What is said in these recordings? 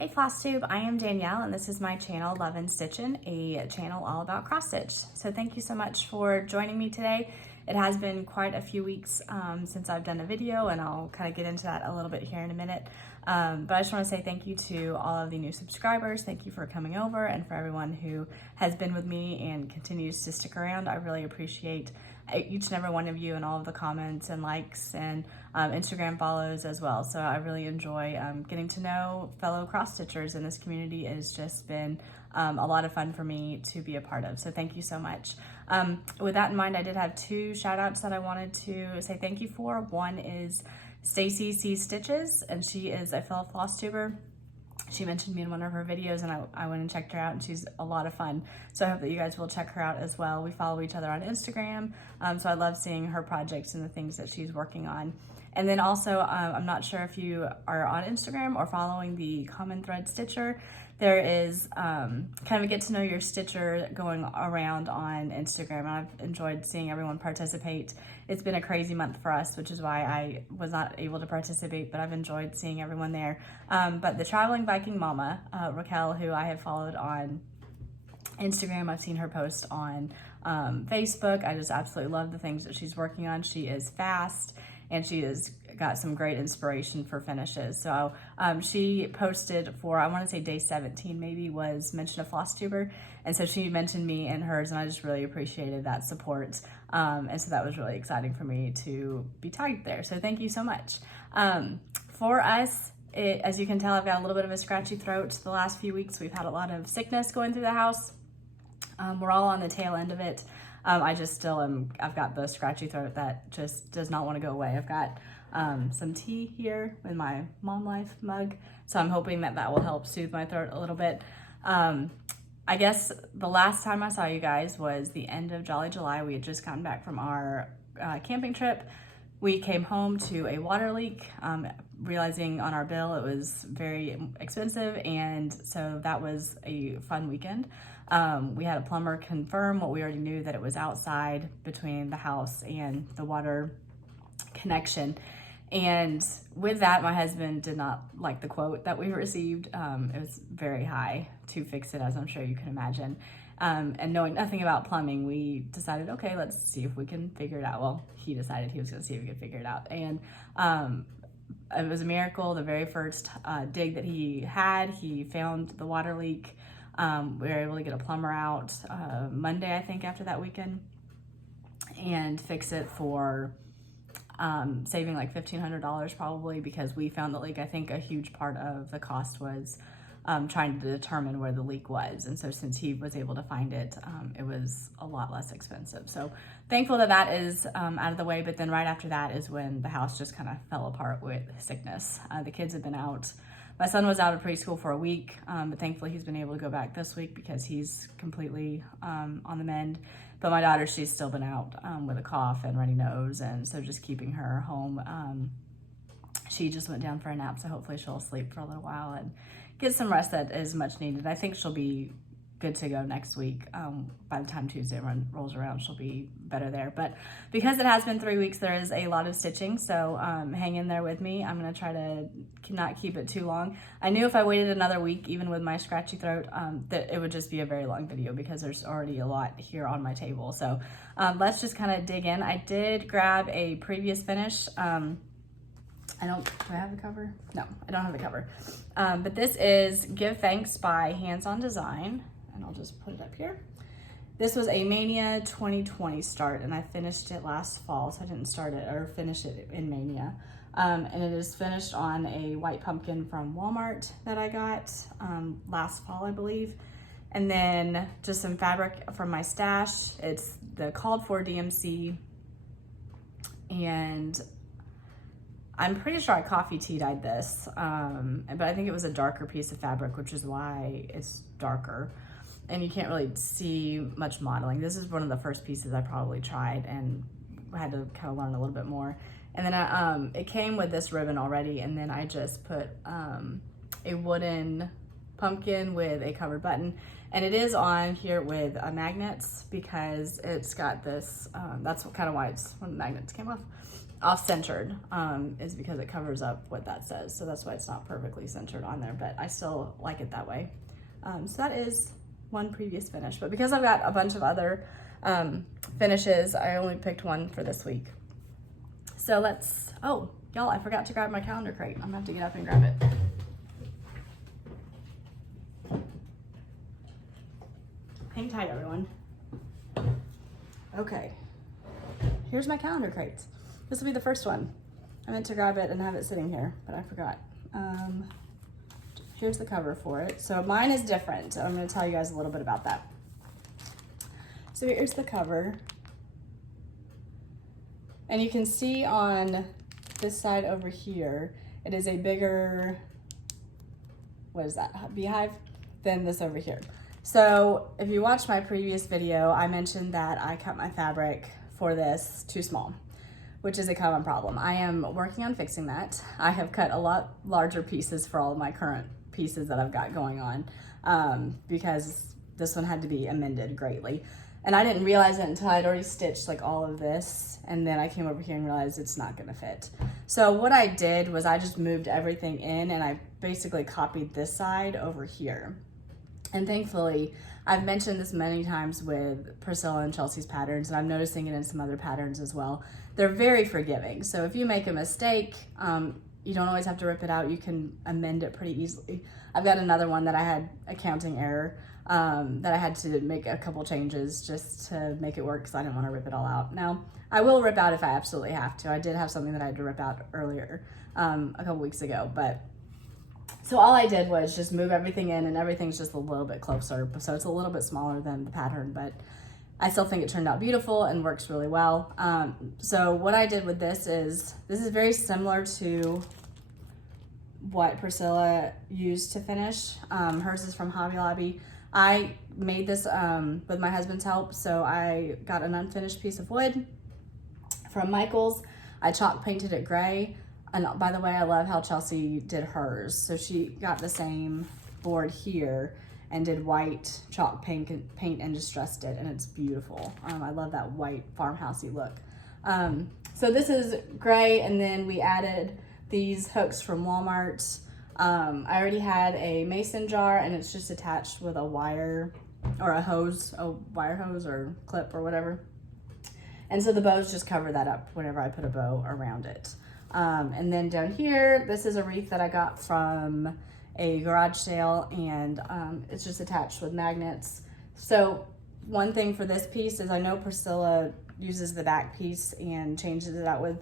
Hey Flosstube, I am Danielle and this is my channel Love and Stitchin', a channel all about cross stitch. So thank you so much for joining me today. It has been quite a few weeks since I've done a video, and I'll kind of get into that a little bit here in a minute. But I just want to say thank you to all of the new subscribers. Thank you for coming over, and for everyone who has been with me and continues to stick around. I really appreciate each and every one of you and all of the comments and likes and Instagram follows as well. So I really enjoy getting to know fellow cross stitchers in this community. It has just been a lot of fun for me to be a part of. So thank you so much. With that in mind, I did have two shout outs that I wanted to say thank you for. One is Stacie Stitches, and she is a fellow Flosstuber. She mentioned me in one of her videos, and I went and checked her out, and she's a lot of fun. So I hope that you guys will check her out as well. We follow each other on Instagram, so I love seeing her projects and the things that she's working on. And then also, I'm not sure if you are on Instagram or following the Common Thread Stitcher. There is kind of a get to know your stitcher going around on Instagram. I've enjoyed seeing everyone participate. It's been a crazy month for us, which is why I was not able to participate, but I've enjoyed seeing everyone there. But the Traveling Viking Mama, Raquel, who I have followed on Instagram, I've seen her post on Facebook. I just absolutely love the things that she's working on. She is fast, and she has got some great inspiration for finishes. So she posted for, I want to say day 17 maybe, was mention a Flosstuber. And so she mentioned me and hers, and I just really appreciated that support. And so that was really exciting for me to be tagged there. So thank you so much. For us, as you can tell, I've got a little bit of a scratchy throat the last few weeks. We've had a lot of sickness going through the house. We're all on the tail end of it. I just still I've got the scratchy throat that just does not want to go away. I've got some tea here in my Mom Life mug, so I'm hoping that that will help soothe my throat a little bit. I guess the last time I saw you guys was the end of Jolly July. We had just gotten back from our camping trip. We came home to a water leak, realizing on our bill it was very expensive, and so that was a fun weekend. We had a plumber confirm what we already knew, that it was outside between the house and the water connection. And with that, my husband did not like the quote that we received. It was very high to fix it, as I'm sure you can imagine. And knowing nothing about plumbing, we decided, okay, let's see if we can figure it out. Well, he decided he was going to see if we could figure it out. And it was a miracle. The very first dig that he had, he found the water leak. We were able to get a plumber out Monday, I think, after that weekend, and fix it for saving like $1,500 probably, because we found the leak. I think a huge part of the cost was trying to determine where the leak was. And so since he was able to find it, it was a lot less expensive. So thankful that that is out of the way. But then right after that is when the house just kind of fell apart with sickness. The kids have been out. My son was out of preschool for a week, but thankfully he's been able to go back this week because he's completely on the mend. But my daughter, she's still been out with a cough and runny nose, and so just keeping her home. She just went down for a nap, so hopefully she'll sleep for a little while and get some rest that is much needed. I think she'll be good to go next week. By the time Tuesday rolls around, she'll be better there. But because it has been 3 weeks, there is a lot of stitching, so hang in there with me. I'm gonna try to not keep it too long. I knew if I waited another week, even with my scratchy throat, that it would just be a very long video because there's already a lot here on my table. So let's just kind of dig in. I did grab a previous finish. Do I have the cover? No, I don't have the cover. But this is Give Thanks by Hands On Design, and I'll just put it up here. This was a Mania 2020 start, and I finished it last fall, so I didn't start it or finish it in Mania. And it is finished on a white pumpkin from Walmart that I got last fall, I believe. And then just some fabric from my stash. It's the called for DMC, and I'm pretty sure I coffee tea-dyed this, but I think it was a darker piece of fabric, which is why it's darker. And you can't really see much modeling. This is one of the first pieces I probably tried and had to kind of learn a little bit more. And then it came with this ribbon already, and then I just put a wooden pumpkin with a covered button. And it is on here with magnets because it's got this, that's kind of why it's when the magnets came off. off-centered is because it covers up what that says. So that's why it's not perfectly centered on there, but I still like it that way. So that is one previous finish, but because I've got a bunch of other finishes, I only picked one for this week. So let's, oh, y'all, I forgot to grab my calendar crate. I'm gonna have to get up and grab it. Hang tight, everyone. Okay, here's my calendar crates. This will be the first one. I meant to grab it and have it sitting here, but I forgot. Here's the cover for it. So mine is different. I'm gonna tell you guys a little bit about that. So here's the cover. And you can see on this side over here, it is a bigger, what is that, beehive, than this over here. So if you watched my previous video, I mentioned that I cut my fabric for this too small, which is a common problem. I am working on fixing that. I have cut a lot larger pieces for all of my current pieces that I've got going on because this one had to be amended greatly. And I didn't realize it until I'd already stitched like all of this, and then I came over here and realized it's not gonna fit. So what I did was I just moved everything in and I basically copied this side over here. And thankfully, I've mentioned this many times with Priscilla and Chelsea's patterns, and I'm noticing it in some other patterns as well. They're very forgiving. So if you make a mistake, you don't always have to rip it out. You can amend it pretty easily. I've got another one that I had a counting error that I had to make a couple changes just to make it work because I didn't want to rip it all out. Now, I will rip out if I absolutely have to. I did have something that I had to rip out earlier, a couple weeks ago, but so all I did was just move everything in, and everything's just a little bit closer. So it's a little bit smaller than the pattern, but I still think it turned out beautiful and works really well. So what I did with this is very similar to what Priscilla used to finish. Hers is from Hobby Lobby. I made this with my husband's help. So I got an unfinished piece of wood from Michael's. I chalk painted it gray. And by the way, I love how Chelsea did hers. So she got the same board here and did white chalk paint and distressed it, and it's beautiful. I love that white farmhousey look. So this is gray, and then we added these hooks from Walmart. I already had a mason jar, and it's just attached with a wire or a wire hose or clip or whatever. And so the bows just cover that up whenever I put a bow around it. And then down here, this is a wreath that I got from a garage sale, and it's just attached with magnets. So one thing for this piece is I know Priscilla uses the back piece and changes it out with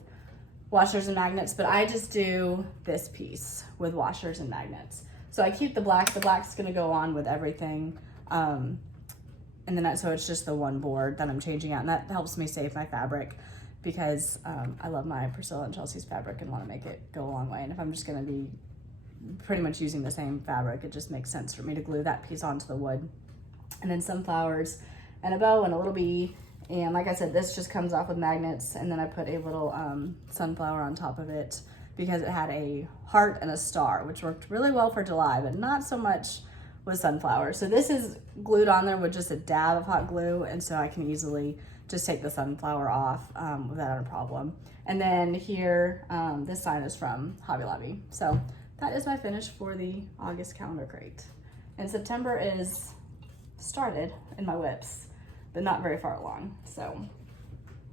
washers and magnets, but I just do this piece with washers and magnets. So I keep the black. The black's gonna go on with everything. And then so it's just the one board that I'm changing out, and that helps me save my fabric, because I love my Priscilla and Chelsea's fabric and want to make it go a long way. And if I'm just going to be pretty much using the same fabric, it just makes sense for me to glue that piece onto the wood. And then some flowers and a bow and a little bee. And like I said, this just comes off with magnets. And then I put a little sunflower on top of it because it had a heart and a star, which worked really well for July, but not so much with sunflower. So this is glued on there with just a dab of hot glue, and so I can easily just take the sunflower off without a problem. And then here, this sign is from Hobby Lobby. So that is my finish for the August calendar crate. And September is started in my whips, but not very far along. So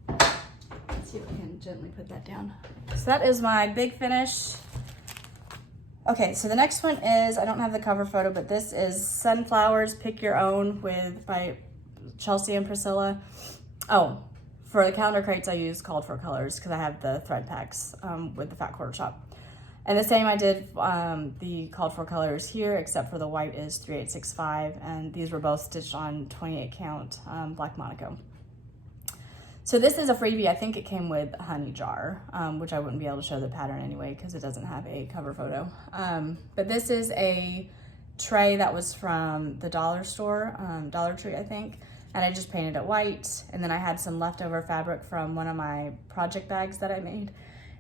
let's see if we can gently put that down. So that is my big finish. Okay, so the next one is, I don't have the cover photo, but this is Sunflowers Pick Your Own by Chelsea and Priscilla. Oh, for the calendar crates I use Called For Colors because I have the thread packs with the Fat Quarter Chop. And the same I did the Called For Colors here, except for the white is 3865, and these were both stitched on 28 count Black Monaco. So this is a freebie. I think it came with a honey jar, which I wouldn't be able to show the pattern anyway because it doesn't have a cover photo. But this is a tray that was from the dollar store, Dollar Tree, I think. And I just painted it white. And then I had some leftover fabric from one of my project bags that I made.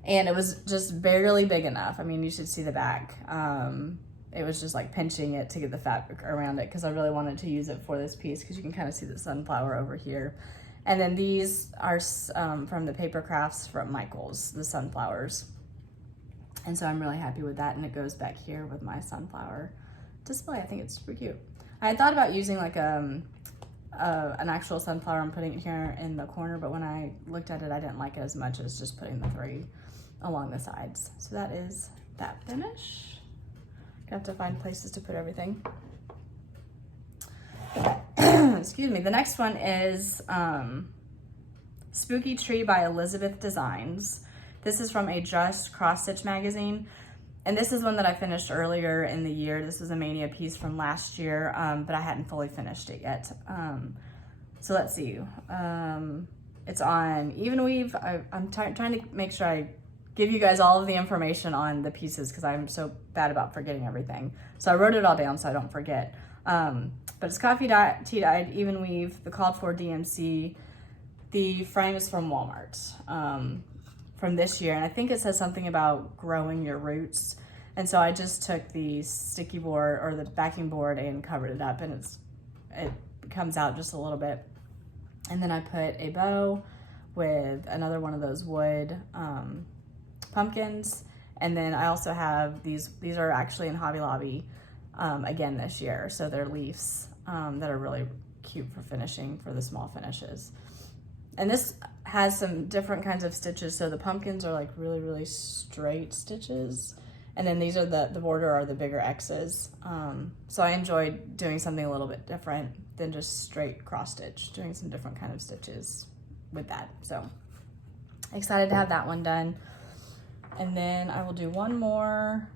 And it was just barely big enough. I mean, you should see the back. It was just like pinching it to get the fabric around it because I really wanted to use it for this piece because you can kind of see the sunflower over here. And then these are from the paper crafts from Michael's, the sunflowers. And so I'm really happy with that. And it goes back here with my sunflower display. I think it's super cute. I had thought about using like an actual sunflower and putting it here in the corner, but when I looked at it, I didn't like it as much as just putting the 3 along the sides. So that is that finish. I have to find places to put everything. Excuse me. The next one is Spooky Tree by Elizabeth Designs. This is from a Just Cross Stitch magazine. And this is one that I finished earlier in the year. This was a Mania piece from last year, but I hadn't fully finished it yet. So let's see. It's on Even Weave. I'm trying to make sure I give you guys all of the information on the pieces because I'm so bad about forgetting everything. So I wrote it all down so I don't forget. But it's coffee tea-dyed, Even Weave, the called for DMC. The frame is from Walmart from this year. And I think it says something about growing your roots. And so I just took the sticky board or the backing board and covered it up, and it comes out just a little bit. And then I put a bow with another one of those wood pumpkins. And then I also have these are actually in Hobby Lobby again this year. So they're leaves that are really cute for finishing, for the small finishes. And this has some different kinds of stitches. So the pumpkins are like really, really straight stitches. And then these are the border are the bigger X's. So I enjoyed doing something a little bit different than just straight cross stitch, doing some different kind of stitches with that. So excited to have that one done. And then I will do one more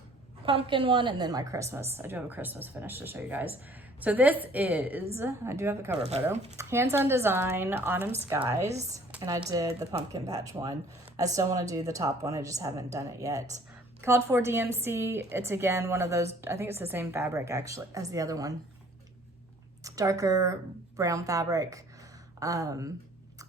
pumpkin one and then my Christmas. I do have a Christmas finish to show you guys. So this is, I do have the cover photo, Hands on Design, Autumn Skies, and I did the pumpkin patch one. I still want to do the top one, I just haven't done it yet. Called for DMC, it's again one of those, I think it's the same fabric actually as the other one. Darker brown fabric.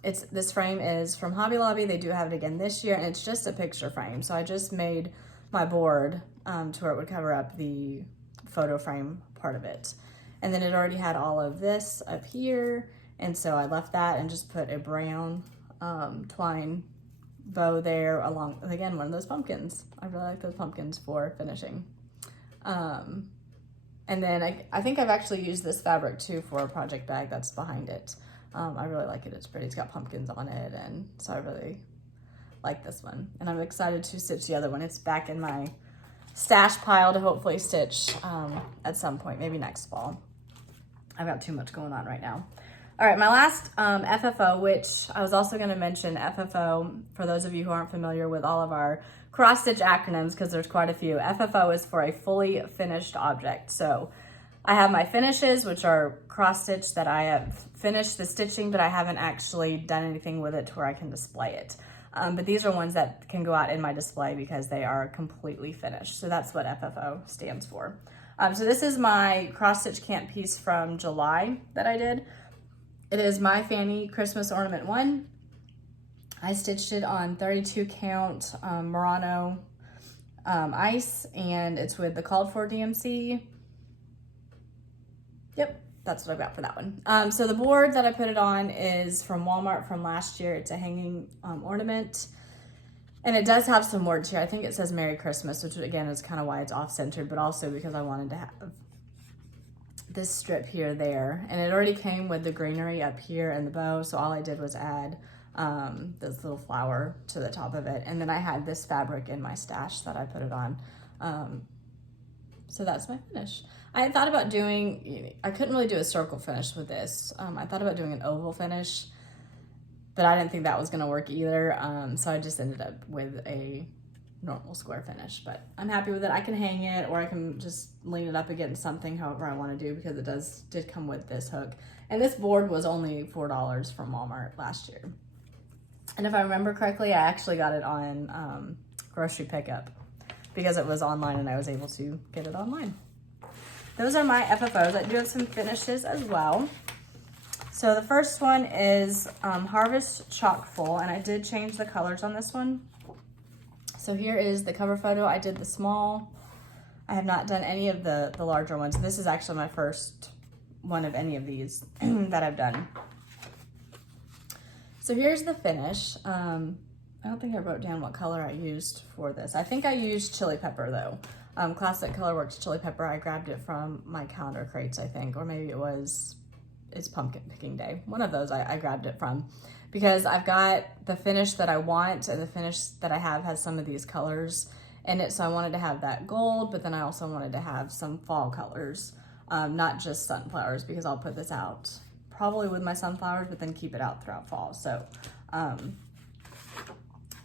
This frame is from Hobby Lobby. They do have it again this year, and it's just a picture frame. So I just made my board to where it would cover up the photo frame part of it. And then it already had all of this up here. And so I left that and just put a brown twine bow there along, again, one of those pumpkins. I really like those pumpkins for finishing. And then I think I've actually used this fabric too for a project bag that's behind it. I really like it. It's pretty. It's got pumpkins on it. And so I really like this one. And I'm excited to stitch the other one. It's back in my stash pile to hopefully stitch at some point, maybe next fall. I've got too much going on right now. All right, my last FFO, which I was also going to mention FFO, for those of you who aren't familiar with all of our cross-stitch acronyms, because there's quite a few. FFO is for a fully finished object. So I have my finishes, which are cross-stitch that I have finished the stitching, but I haven't actually done anything with it to where I can display it. But these are ones that can go out in my display because they are completely finished. So that's what FFO stands for. So this is my cross-stitch camp piece from July that I did. It is my Fanny Christmas Ornament 1. I stitched it on 32 count Murano ice, and it's with the called for DMC. Yep, that's what I've got for that one. So the board that I put it on is from Walmart from last year. It's a hanging ornament. And it does have some words here. I think it says Merry Christmas, which again is kind of why it's off-centered, but also because I wanted to have this strip here, there. And it already came with the greenery up here and the bow, so all I did was add this little flower to the top of it. And then I had this fabric in my stash that I put it on. So that's my finish. I thought about doing, I couldn't really do a circle finish with this. I thought about doing an oval finish, but I didn't think that was gonna work either. So I just ended up with a normal square finish, but I'm happy with it. I can hang it, or I can just lean it up against something, however I wanna do, because it did come with this hook. And this board was only $4 from Walmart last year. And if I remember correctly, I actually got it on grocery pickup because it was online and I was able to get it online. Those are my FFOs. I do have some finishes as well. So the first one is Harvest Chock Full, and I did change the colors on this one. So here is the cover photo. I did the small. I have not done any of the larger ones. This is actually my first one of any of these that I've done. So here's the finish. I don't think I wrote down what color I used for this. I think I used chili pepper though. Classic Colorworks chili pepper. I grabbed it from my calendar crates, I think, or maybe it's pumpkin picking day. One of those I grabbed it from, because I've got the finish that I want, and the finish that I have has some of these colors in it. So I wanted to have that gold, but then I also wanted to have some fall colors, not just sunflowers, because I'll put this out probably with my sunflowers, but then keep it out throughout fall. So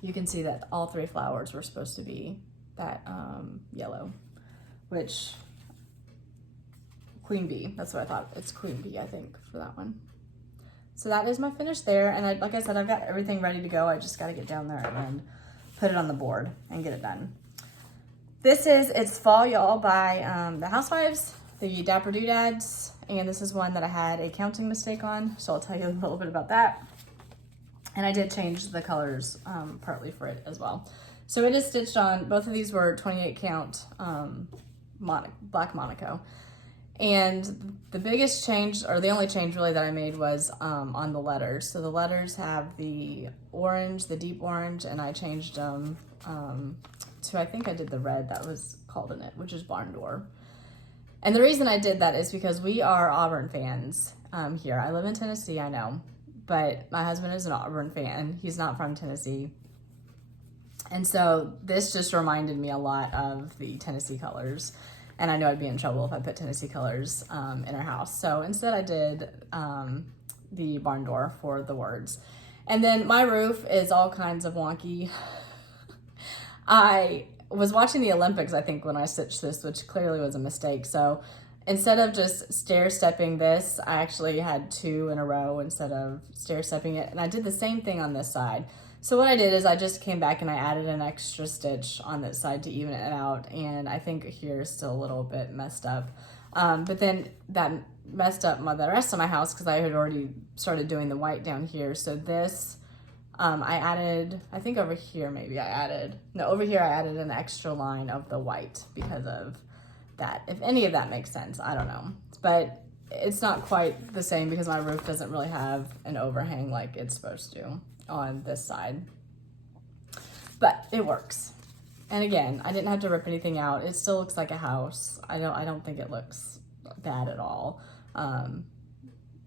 you can see that all 3 flowers were supposed to be that yellow, which Queen Bee, that's what I thought. It's Queen Bee, I think, for that one. So that is my finish there. And like I said, I've got everything ready to go. I just got to get down there and put it on the board and get it done. It's Fall Y'all by the Housewives, the Dapper Doodads. And this is one that I had a counting mistake on. So I'll tell you a little bit about that. And I did change the colors partly for it as well. So it is stitched on, both of these were 28 count black Monaco. And the biggest change, or the only change really that I made, was on the letters. So the letters have the orange, the deep orange, and I changed them to, I think I did the red that was called in it, which is Barn Door. And the reason I did that is because we are Auburn fans here. I live in Tennessee, I know, but my husband is an Auburn fan. He's not from Tennessee. And so this just reminded me a lot of the Tennessee colors. And I know I'd be in trouble if I put Tennessee colors in our house. So instead I did the barn door for the words. And then my roof is all kinds of wonky. I was watching the Olympics, I think, when I stitched this, which clearly was a mistake. So instead of just stair-stepping this, I actually had 2 in a row instead of stair-stepping it. And I did the same thing on this side. So what I did is I just came back and I added an extra stitch on this side to even it out. And I think here is still a little bit messed up. But then that messed up the rest of my house because I had already started doing the white down here. So this, I added, I think over here maybe over here I added an extra line of the white because of that. If any of that makes sense, I don't know. But it's not quite the same because my roof doesn't really have an overhang like it's supposed to on this side, but it works. And again, I didn't have to rip anything out. It still looks like a house. I don't think it looks bad at all.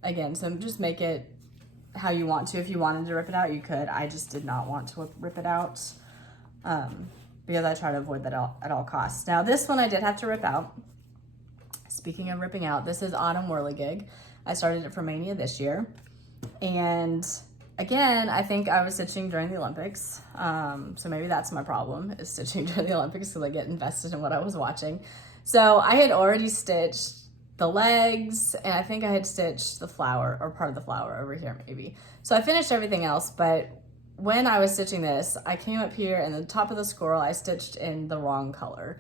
Again, so just make it how you want to. If you wanted to rip it out, you could. I just did not want to rip it out because I try to avoid that at all costs. Now this one I did have to rip out. Speaking of ripping out, this is Autumn Whirligig. I started it for Mania this year, and again, I think I was stitching during the Olympics, so maybe that's my problem, is stitching during the Olympics because I get invested in what I was watching. So I had already stitched the legs, and I think I had stitched the flower, or part of the flower over here maybe. So I finished everything else, but when I was stitching this, I came up here and the top of the squirrel, I stitched in the wrong color.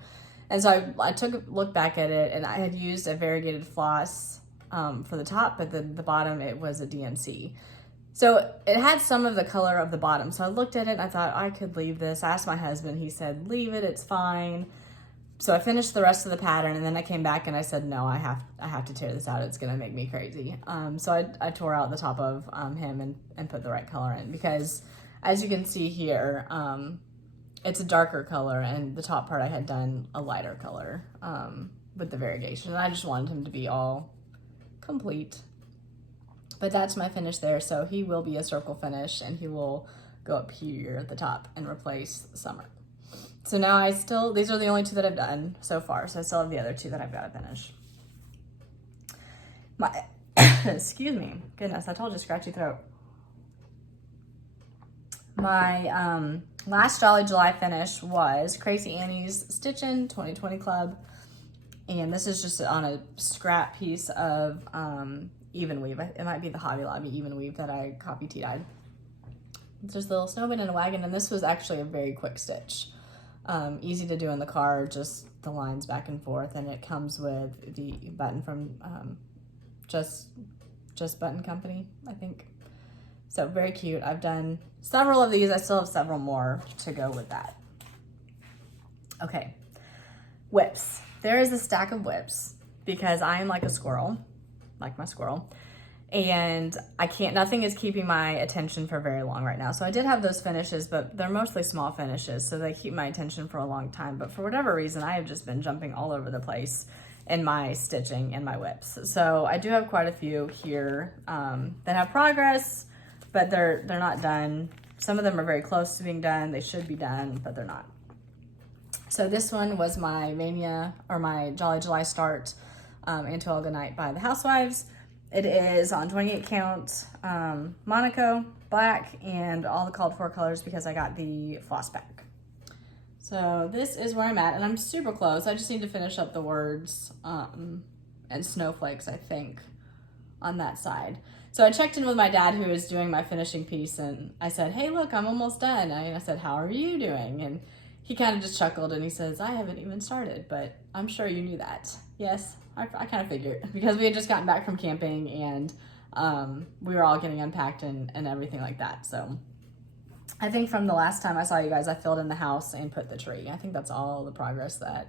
And so I took a look back at it, and I had used a variegated floss for the top, but then the bottom, it was a DMC. So it had some of the color of the bottom. So I looked at it and I thought I could leave this. I asked my husband, he said, leave it, it's fine. So I finished the rest of the pattern, and then I came back and I said, no, I have to tear this out. It's gonna make me crazy. So I tore out the top of him and put the right color in, because as you can see here, it's a darker color, and the top part I had done a lighter color with the variegation. And I just wanted him to be all complete. But that's my finish there. So he will be a circle finish, and he will go up here at the top and replace Summer. So now these are the only 2 that I've done so far. So I still have the other 2 that I've got to finish. Excuse me, goodness, I told you, scratchy throat. My last Jolly July finish was Crazy Annie's Stitchin' 2020 Club. And this is just on a scrap piece of even weave. It might be the Hobby Lobby even weave that I copy tea-dyed. It's just a little snowman and a wagon, and this was actually a very quick stitch. Easy to do in the car, just the lines back and forth, and it comes with the button from Just Button Company, I think. So very cute. I've done several of these. I still have several more to go with that. Okay, whips. There is a stack of whips because I am like a squirrel, like my squirrel. and nothing is keeping my attention for very long right now. So I did have those finishes, but they're mostly small finishes, so they keep my attention for a long time. But for whatever reason, I have just been jumping all over the place in my stitching and my whips. So I do have quite a few here that have progress, but they're not done. Some of them are very close to being done. They should be done, but they're not. So this one was my Mania, or my Jolly July Start Antoelga Night by the Housewives. It is on 28 count Monaco, black, and all the called for colors because I got the floss pack. So this is where I'm at, and I'm super close. I just need to finish up the words and snowflakes, I think, on that side. So I checked in with my dad, who is doing my finishing piece, and I said, hey, look, I'm almost done. And I said, how are you doing? And he kind of just chuckled, and he says, I haven't even started, but I'm sure you knew that. Yes, I kind of figured, because we had just gotten back from camping, and we were all getting unpacked and everything like that. So I think from the last time I saw you guys, I filled in the house and put the tree. I think that's all the progress that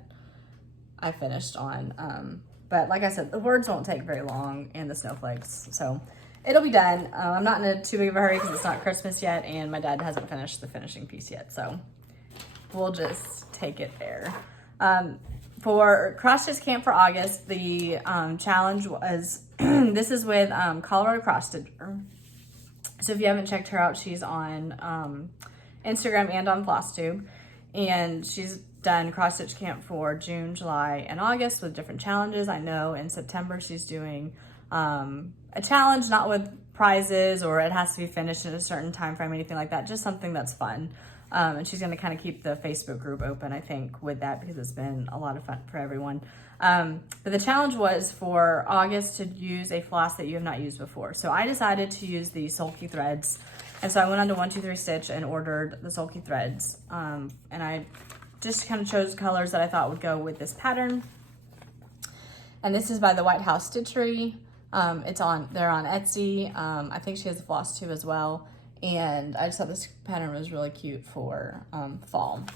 I finished on. But like I said, the words won't take very long, and the snowflakes. So it'll be done. I'm not in a too big of a hurry because it's not Christmas yet, and my dad hasn't finished the finishing piece yet. So we'll just take it there. For Cross Stitch Camp for August, the challenge was, this is with Colorado Cross Stitcher. So if you haven't checked her out, she's on Instagram and on Flosstube. And she's done Cross Stitch Camp for June, July, and August with different challenges. I know in September she's doing a challenge, not with prizes or it has to be finished in a certain time frame, anything like that, just something that's fun. And she's going to kind of keep the Facebook group open, I think, with that, because it's been a lot of fun for everyone. But the challenge was for August to use a floss that you have not used before. So I decided to use the Sulky threads. And so I went on to 123 Stitch and ordered the Sulky threads. And I just kind of chose colors that I thought would go with this pattern. And this is by the White House Stitchery. They're on Etsy. I think she has a floss tube as well. And I just thought this pattern was really cute for fall.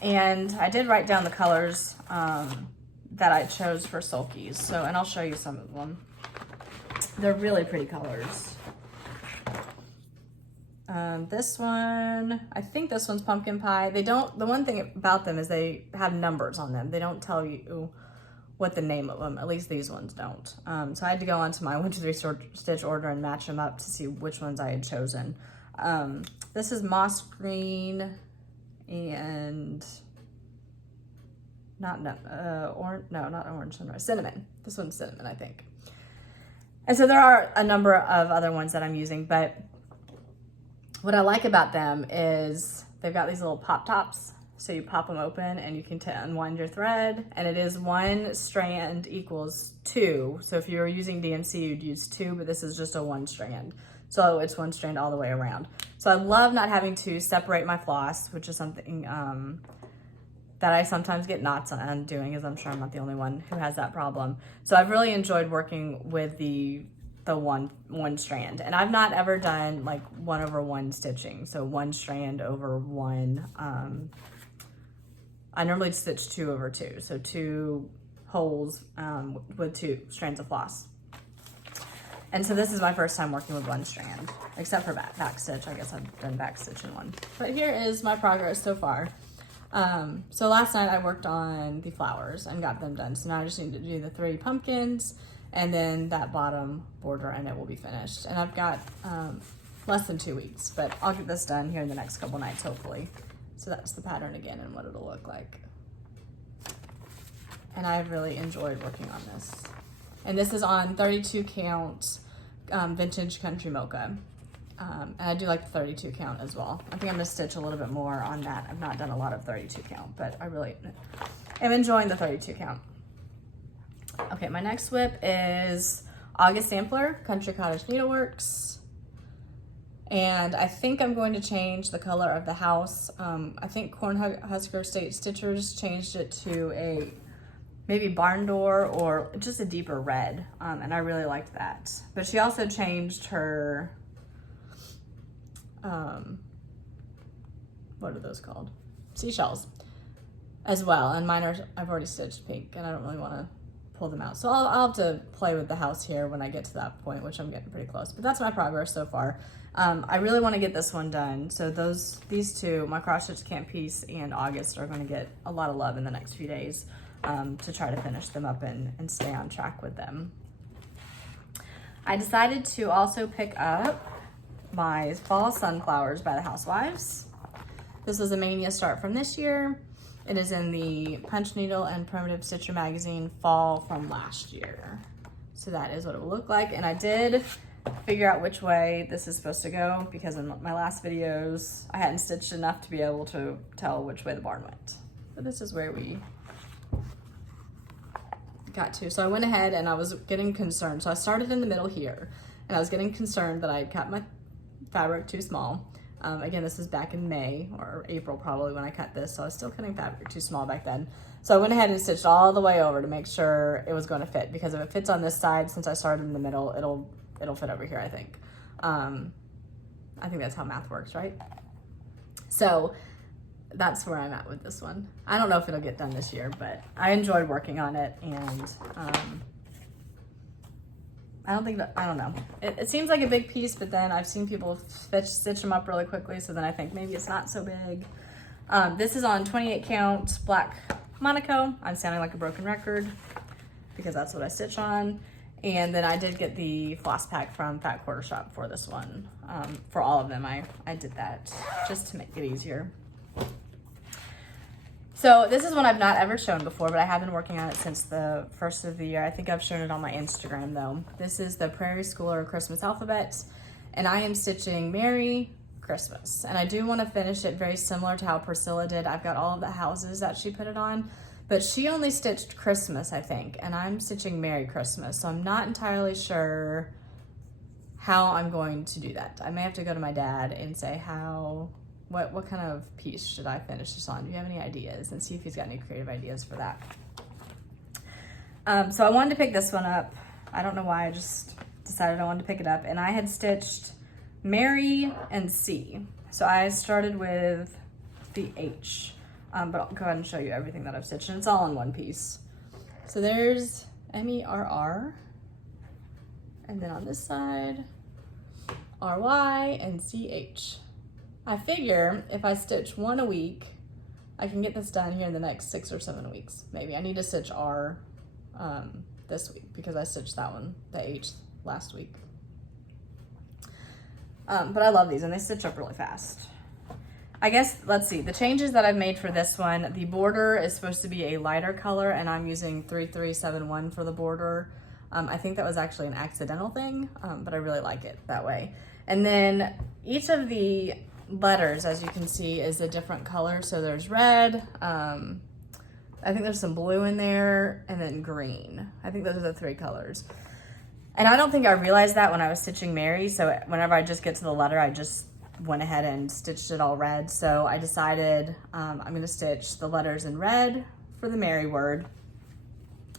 And I did write down the colors that I chose for Sulkies. So, and I'll show you some of them. They're really pretty colors. This one, I think this one's Pumpkin Pie. The one thing about them is they have numbers on them. They don't tell you what the name of them, at least these ones don't. So I had to go onto my 123 Stitch order and match them up to see which ones I had chosen. This is Moss Green and not orange, cinnamon. This one's cinnamon, I think. And so there are a number of other ones that I'm using, but what I like about them is they've got these little pop tops. So you pop them open and you can unwind your thread, and it is 1 strand equals 2. So if you were using DMC, you'd use 2, but this is just a 1 strand. So it's 1 strand all the way around. So I love not having to separate my floss, which is something that I sometimes get knots on doing, as I'm sure I'm not the only one who has that problem. So I've really enjoyed working with the one strand, and I've not ever done like 1/1 stitching. So 1 strand over 1. I normally stitch 2/2, so 2 holes with 2 strands of floss. And so this is my first time working with 1 strand, except for back stitch. I guess I've done back stitch in 1. But here is my progress so far. So last night I worked on the flowers and got them done. So now I just need to do the 3 pumpkins and then that bottom border, and it will be finished. And I've got less than 2 weeks, but I'll get this done here in the next couple nights, hopefully. So that's the pattern again and what it'll look like. And I've really enjoyed working on this. And this is on 32 count Vintage Country Mocha. And I do like the 32 count as well. I think I'm gonna stitch a little bit more on that. I've not done a lot of 32 count, but I really am enjoying the 32 count. Okay, my next whip is August Sampler, Country Cottage Needleworks. And I think I'm going to change the color of the house. I think Cornhusker State Stitchers changed it to a maybe barn door or just a deeper red. And I really liked that. But she also changed her, what are those called? Seashells as well. And mine are, I've already stitched pink, and I don't really want to pull them out. So I'll have to play with the house here when I get to that point, which I'm getting pretty close, but that's my progress so far. I really want to get this one done. So these two, my cross stitch camp piece and August, are going to get a lot of love in the next few days to try to finish them up and stay on track with them. I decided to also pick up my Fall Sunflowers by the Housewives. This was a Mania start from this year. It is in the Punch Needle and Primitive Stitcher magazine fall from last year. So that is what it will look like. And I did figure out which way this is supposed to go because in my last videos, I hadn't stitched enough to be able to tell which way the barn went. But this is where we got to. So I went ahead and I was getting concerned. So I started in the middle here and I was getting concerned that I cut my fabric too small. Again, this is back in May or April probably when I cut this, so I was still cutting fabric too small back then. So I went ahead and stitched all the way over to make sure it was going to fit, because if it fits on this side, since I started in the middle, it'll fit over here, I think. I think that's how math works, right? So that's where I'm at with this one. I don't know if it'll get done this year, but I enjoyed working on it, and I don't know. It seems like a big piece, but then I've seen people stitch them up really quickly, so then I think maybe it's not so big. This is on 28 count black Monaco. I'm sounding like a broken record because that's what I stitch on. And then I did get the floss pack from Fat Quarter Shop for this one. For all of them, I did that just to make it easier. So this is one I've not ever shown before, but I have been working on it since the first of the year. I think I've shown it on my Instagram though. This is the Prairie Schooler Christmas Alphabet, and I am stitching Merry Christmas. And I do want to finish it very similar to how Priscilla did. I've got all of the houses that she put it on, but she only stitched Christmas, I think, and I'm stitching Merry Christmas. So I'm not entirely sure how I'm going to do that. I may have to go to my dad and say what kind of piece should I finish this on? Do you have any ideas? And see if he's got any creative ideas for that. So I wanted to pick this one up. I don't know why, I just decided I wanted to pick it up. And I had stitched Mary and C. So I started with the H. But I'll go ahead and show you everything that I've stitched. And it's all in one piece. So there's M-E-R-R. And then on this side, R-Y and C-H. I figure if I stitch one a week, I can get this done here in the next 6 or 7 weeks. Maybe I need to stitch R this week because I stitched that one, the H, last week. But I love these and they stitch up really fast. I guess, let's see, the changes that I've made for this one, the border is supposed to be a lighter color and I'm using 3371 for the border. I think that was actually an accidental thing, but I really like it that way. And then each of the letters, as you can see, is a different color. So there's red, I think there's some blue in there, and then green. I think those are the 3 colors. And I don't think I realized that when I was stitching Mary, so whenever I just get to the letter, I just went ahead and stitched it all red. So I decided I'm going to stitch the letters in red for the Mary word,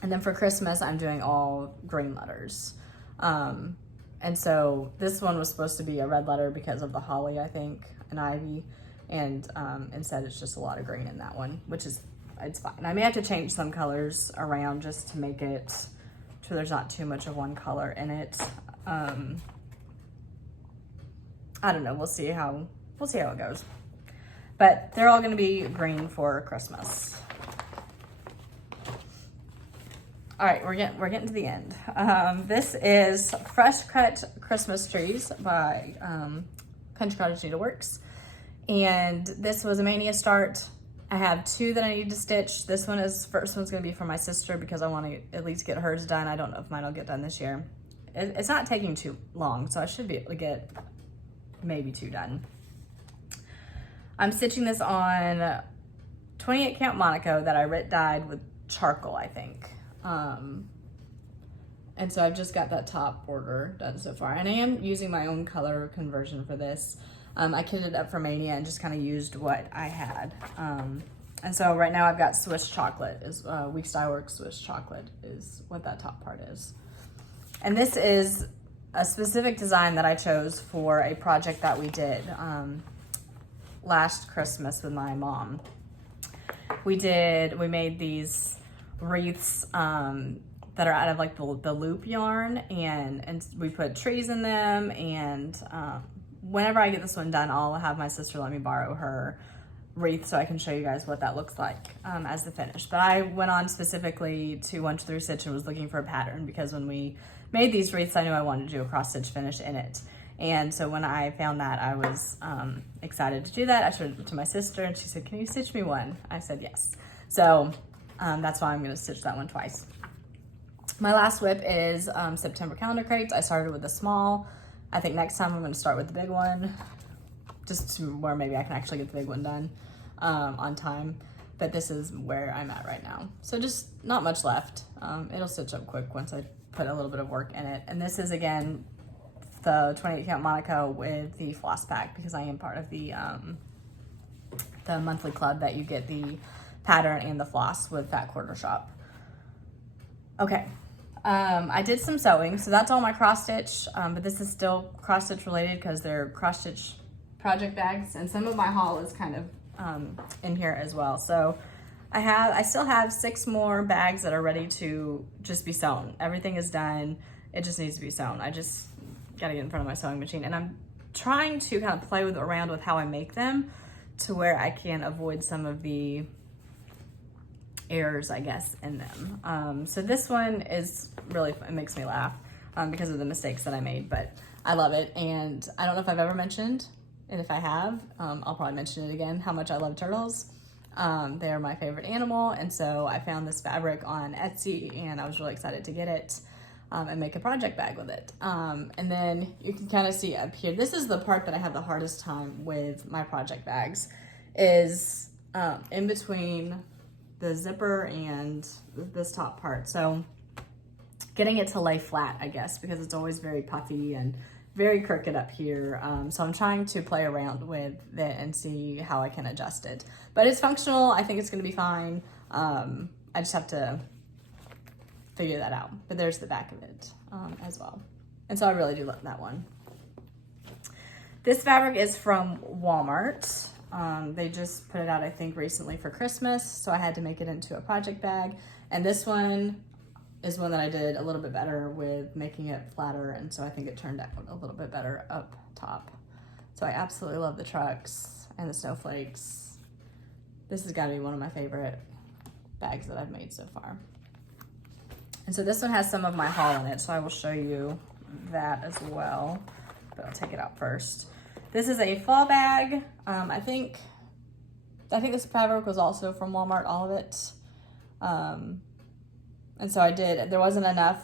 and then for Christmas I'm doing all green letters. And so this one was supposed to be a red letter because of the holly, I think, and ivy, and instead it's just a lot of green in that one, which is, it's fine. I may have to change some colors around just to make it so there's not too much of one color in it. I don't know, we'll see how it goes. But they're all gonna be green for Christmas. All right, we're getting to the end. This is Fresh Cut Christmas Trees by Country Cottage Needleworks. And this was a Mania start. I have 2 that I need to stitch. This one first one's gonna be for my sister because I wanna at least get hers done. I don't know if mine will get done this year. It's not taking too long, so I should be able to get maybe 2 done. I'm stitching this on 28 count Monaco that I dyed with charcoal, I think. And so I've just got that top border done so far. And I am using my own color conversion for this. I kitted up for Mania and just kind of used what I had. And so right now I've got Swiss chocolate, Weeks Dye Works Swiss chocolate is what that top part is. And this is a specific design that I chose for a project that we did last Christmas with my mom. We made these wreaths that are out of like the loop yarn, and we put trees in them, and whenever I get this one done, I'll have my sister let me borrow her wreath so I can show you guys what that looks like as the finish. But I went on specifically to 1-2-3 Stitch and was looking for a pattern, because when we made these wreaths, I knew I wanted to do a cross stitch finish in it. And so when I found that, I was excited to do that. I showed it to my sister and she said, "Can you stitch me one?" I said yes. So that's why I'm gonna stitch that one twice. My last whip is September calendar crates. I started with a small. I think next time I'm gonna start with the big one, just to where maybe I can actually get the big one done on time. But this is where I'm at right now. So just not much left. It'll stitch up quick once I put a little bit of work in it. And this is, again, the 28 count Monaco with the floss pack, because I am part of the monthly club that you get the pattern and the floss with that quarter shop. Okay, I did some sewing, so that's all my cross stitch, but this is still cross stitch related because they're cross stitch project bags, and some of my haul is kind of in here as well. So I still have 6 more bags that are ready to just be sewn. Everything is done. It just needs to be sewn. I just got to get in front of my sewing machine, and I'm trying to kind of play around with how I make them to where I can avoid some of the errors, I guess, in them. So this one is really, it makes me laugh because of the mistakes that I made, but I love it. And I don't know if I've ever mentioned, and if I have, I'll probably mention it again, how much I love turtles. They're my favorite animal, and so I found this fabric on Etsy, and I was really excited to get it and make a project bag with it. And then you can kind of see up here, this is the part that I have the hardest time with my project bags, is in between the zipper and this top part. So getting it to lay flat, I guess, because it's always very puffy and very crooked up here. So I'm trying to play around with it and see how I can adjust it. But it's functional. I think it's gonna be fine. I just have to figure that out. But there's the back of it as well. And so I really do love that one. This fabric is from Walmart. They just put it out, I think, recently for Christmas. So I had to make it into a project bag. And this one is one that I did a little bit better with making it flatter, and so I think it turned out a little bit better up top. So I absolutely love the trucks and the snowflakes. This has got to be one of my favorite bags that I've made so far. And so this one has some of my haul in it, so I will show you that as well, but I'll take it out first. This is a fall bag. I think this fabric was also from Walmart, all of it. And so there wasn't enough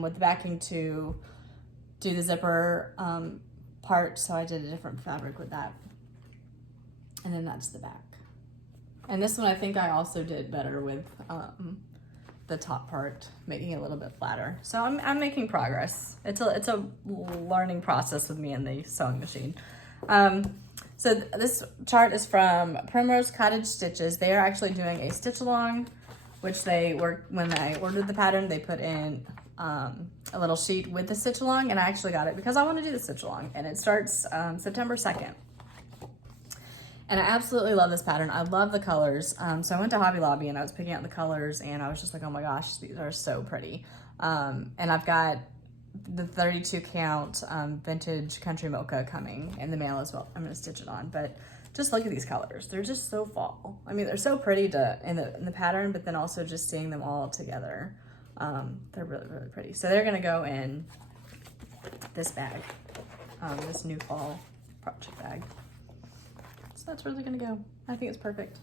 with the backing to do the zipper part, so I did a different fabric with that. And then that's the back. And this one I think I also did better with the top part, making it a little bit flatter. So I'm making progress. It's a learning process with me and the sewing machine. So this chart is from Primrose Cottage Stitches. They are actually doing a stitch along, which when I ordered the pattern, they put in a little sheet with the stitch along, and I actually got it because I want to do the stitch along, and it starts September 2nd. And I absolutely love this pattern. I love the colors. So I went to Hobby Lobby and I was picking out the colors, and I was just like, oh my gosh, these are so pretty. And I've got the 32 count vintage country mocha coming in the mail as well. I'm gonna stitch it on, but just look at these colors. They're just so fall. I mean, they're so pretty in the pattern, but then also just seeing them all together. They're really, really pretty. So they're gonna go in this bag, this new fall project bag. So that's where they're gonna go. I think it's perfect.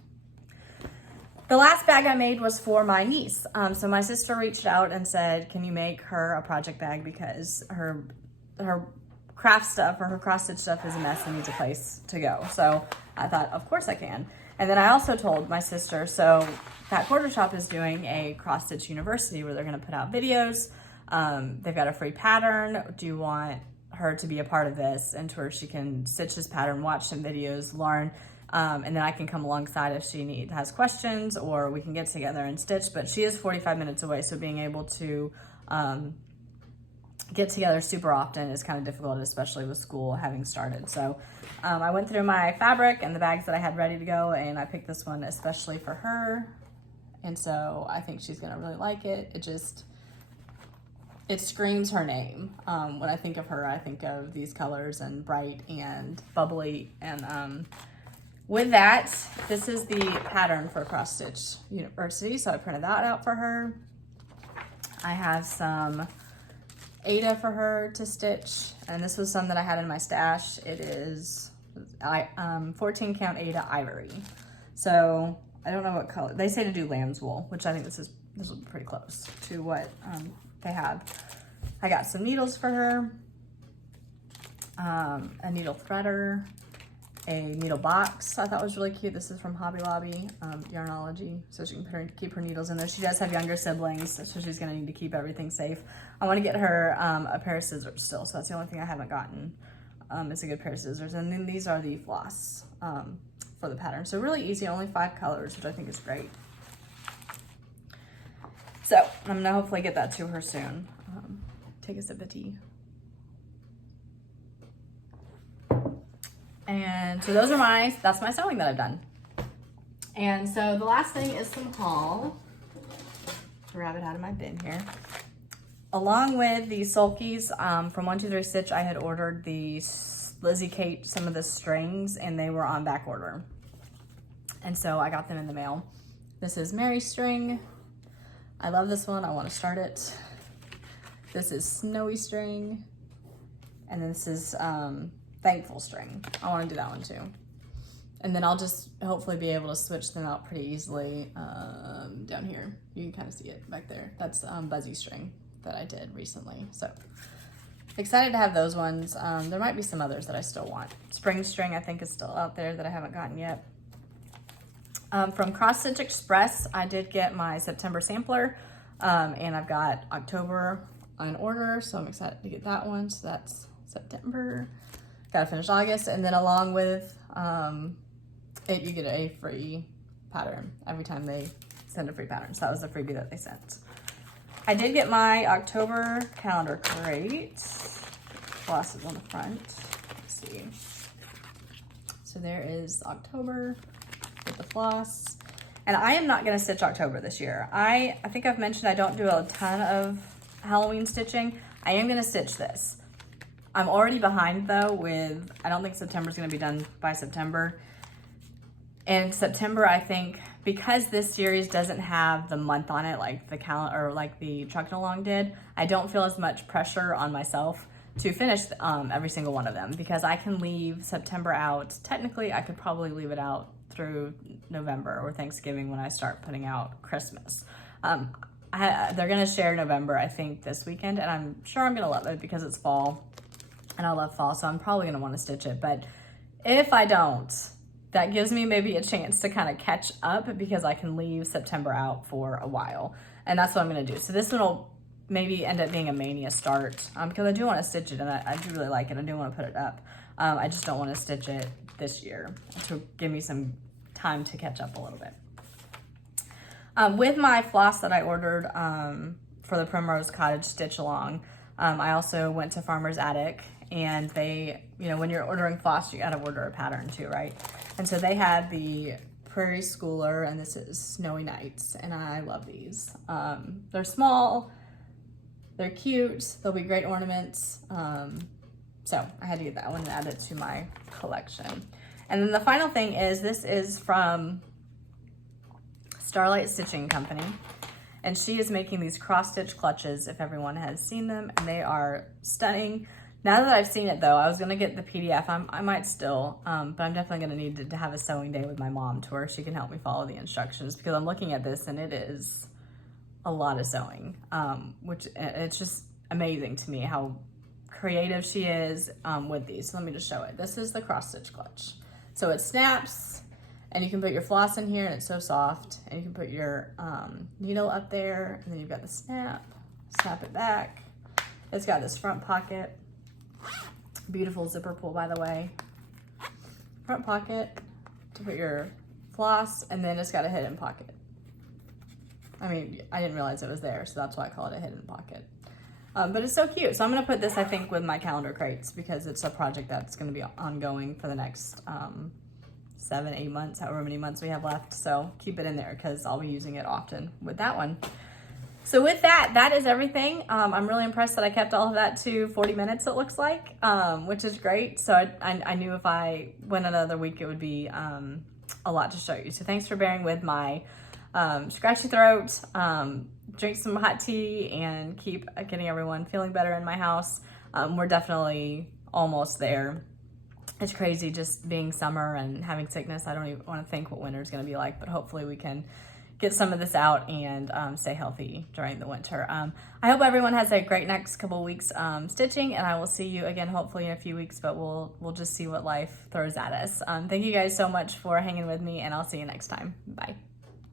The last bag I made was for my niece. So my sister reached out and said, can you make her a project bag because her craft stuff or her cross stitch stuff is a mess and needs a place to go. So I thought, of course I can. And then I also told my sister, so that quarter shop is doing a cross stitch university where they're gonna put out videos. They've got a free pattern. Do you want her to be a part of this, and to where she can stitch this pattern, watch some videos, learn, and then I can come alongside if she has questions, or we can get together and stitch. But she is 45 minutes away, so being able to get together super often is kind of difficult, especially with school having started. So I went through my fabric and the bags that I had ready to go, and I picked this one especially for her. And so I think she's gonna really like it. It just it screams her name. When I think of her, I think of these colors and bright and bubbly. And with that, this is the pattern for Cross Stitch University. So I printed that out for her. I have some Aida for her to stitch. And this was some that I had in my stash. It is 14 count Aida Ivory. So I don't know what color. They say to do lamb's wool, which I think this will be pretty close to what they have. I got some needles for her, a needle threader, a needle box I thought was really cute. This is from Hobby Lobby, Yarnology, so she can keep her needles in there. She does have younger siblings, so she's gonna need to keep everything safe. I wanna get her a pair of scissors still, so that's the only thing I haven't gotten, is a good pair of scissors. And then these are the floss for the pattern. So really easy, only 5 colors, which I think is great. So I'm gonna hopefully get that to her soon. Take a sip of tea. And so those are that's my sewing that I've done. And so the last thing is some haul. Grab it out of my bin here. Along with the sulkies from 123 Stitch, I had ordered the Lizzie Kate, some of the strings, and they were on back order. And so I got them in the mail. This is Mary string. I love this one, I wanna start it. This is Snowy string. And then this is Thankful string. I wanna do that one too. And then I'll just hopefully be able to switch them out pretty easily down here. You can kind of see it back there. That's Buzzy string that I did recently. So excited to have those ones. There might be some others that I still want. Spring string I think is still out there that I haven't gotten yet. From Cross Stitch Express, I did get my September sampler, and I've got October on order, so I'm excited to get that one. So that's September. Gotta finish August, and then along with it, you get a free pattern every time they send a free pattern. So that was the freebie that they sent. I did get my October calendar crate. Floss is on the front. Let's see. So there is October with the floss. And I am not gonna stitch October this year. I think I've mentioned I don't do a ton of Halloween stitching. I am gonna stitch this. I'm already behind though with, I don't think September's gonna be done by September. In September, I think, because this series doesn't have the month on it like the calendar or like the Truckin' Along did, I don't feel as much pressure on myself to finish every single one of them, because I can leave September out. Technically, I could probably leave it out through November or Thanksgiving when I start putting out Christmas. They're gonna share November, I think, this weekend, and I'm sure I'm gonna love it because it's fall, and I love fall, so I'm probably gonna wanna stitch it. But if I don't, that gives me maybe a chance to kind of catch up, because I can leave September out for a while, and that's what I'm gonna do. So this one will maybe end up being a mania start, because I do wanna stitch it, and I do really like it. I do wanna put it up. I just don't wanna stitch it this year to give me some time to catch up a little bit. With my floss that I ordered for the Primrose Cottage Stitch Along, I also went to Farmer's Attic, and they, you know, when you're ordering floss, you gotta order a pattern too, right? And so they had the Prairie Schooler, and this is Snowy Nights, and I love these. They're small, they're cute, they'll be great ornaments. So I had to get that one and add it to my collection. And then the final thing is, this is from Starlight Stitching Company, and she is making these cross stitch clutches, if everyone has seen them, and they are stunning. Now that I've seen it though, I was gonna get the PDF. I might still, but I'm definitely gonna need to have a sewing day with my mom to where she can help me follow the instructions, because I'm looking at this and it is a lot of sewing, which it's just amazing to me how creative she is with these. So let me just show it. This is the cross stitch clutch. So it snaps, and you can put your floss in here, and it's so soft, and you can put your needle up there, and then you've got the snap it back. It's got this front pocket, beautiful zipper pull, by the way. Front pocket to put your floss, and then it's got a hidden pocket. I mean, I didn't realize it was there, so that's why I call it a hidden pocket. But it's so cute. So I'm gonna put this, I think, with my calendar crates, because it's a project that's gonna be ongoing for the next 7, 8 months, however many months we have left. So keep it in there, because I'll be using it often with that one. So with that, that is everything. I'm really impressed that I kept all of that to 40 minutes, it looks like, which is great. So I knew if I went another week, it would be a lot to show you. So thanks for bearing with my scratchy throat, drink some hot tea, and keep getting everyone feeling better in my house. We're definitely almost there. It's crazy just being summer and having sickness. I don't even want to think what winter is going to be like, but hopefully we can get some of this out and stay healthy during the winter. I hope everyone has a great next couple weeks stitching, and I will see you again hopefully in a few weeks, but we'll just see what life throws at us. Thank you guys so much for hanging with me, and I'll see you next time. Bye.